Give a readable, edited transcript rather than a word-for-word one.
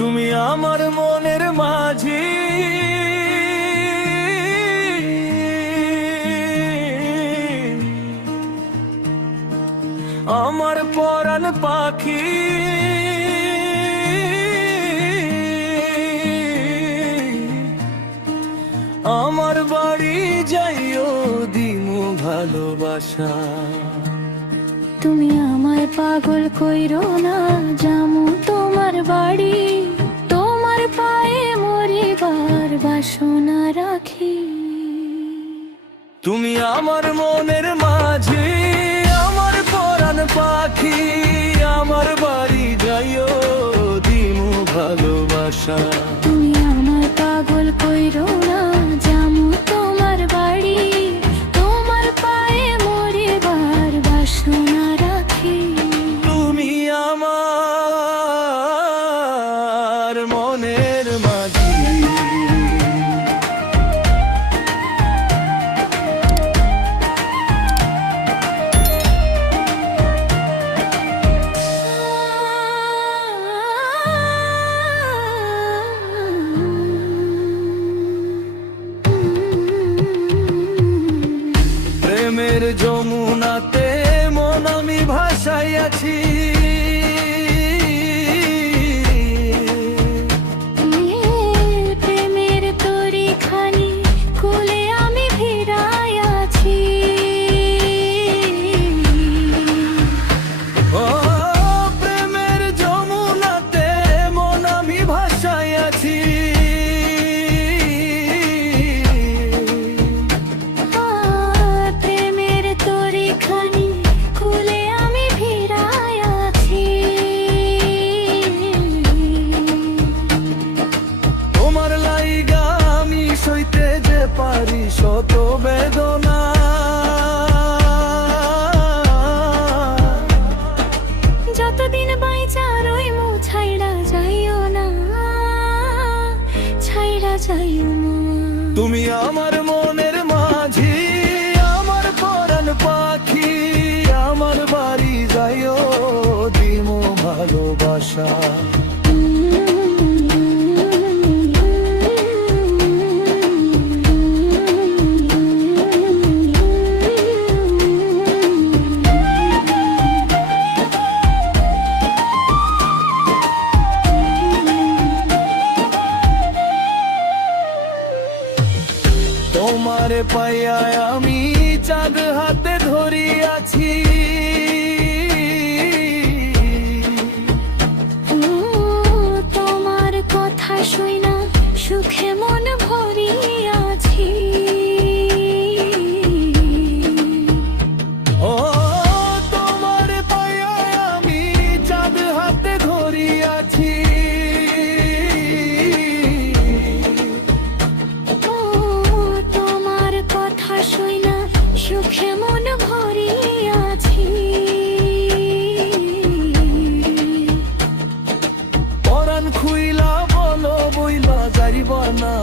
তুমি আমার মনের মাঝি, আমার পরাণ পাখি। আমার বাড়ি যাইও দিমু ভালোবাসা। তুমি আমায় পাগল কইরো না, যামু তোমার বাড়ি, তোমার পায়ে মরিবার বাসনা রাখি। তুমি আমার মনের মাঝি, আমার পরাণ পাখি, আমার বাড়ি যাইও দিমু ভালোবাসা। তুমি আমায় পাগল কইরো না, যামু তোমার বাড়ি, তোমার পায়ে মরিবার বাসনা রাখি। তুমি আমার মনের মাঝি। প্রেমের যমুনাতে মন আমি ভাসাইয়াছি, প্রেমের তরি খানি কুলে আমি ভিড়াইয়াছি। ও প্রেমের যমুনাতে মন আমি ভাসাইয়াছি। প্রেমের তরি খানি কুলে আমি ভিড়াইয়াছি। তোমার লাইগা আমি সইতে যে পারি শত বেদনা। যতদিন বাইচা রইমু ছাইড়া যাইও না, ছাইড়া যাইও না। তুমি আমার মনের মাঝি, আমার পরাণ পাখি, আমার বাড়ি যাইও দিমু ভালোবাসা। তোমারে পাইয়া আমি চাঁদ হাতে ধরিয়াছি। তোমার কথা শুইনা সুখে মন ভরিয়াছি। ও তোমারে পাইয়া আমি চাঁদ হাতে ধরিয়াছি। তোমার কথা শুইনা সুখে মন ভরিয়াছি। পরাণ খুইলা বলো বইলা যাইবা না।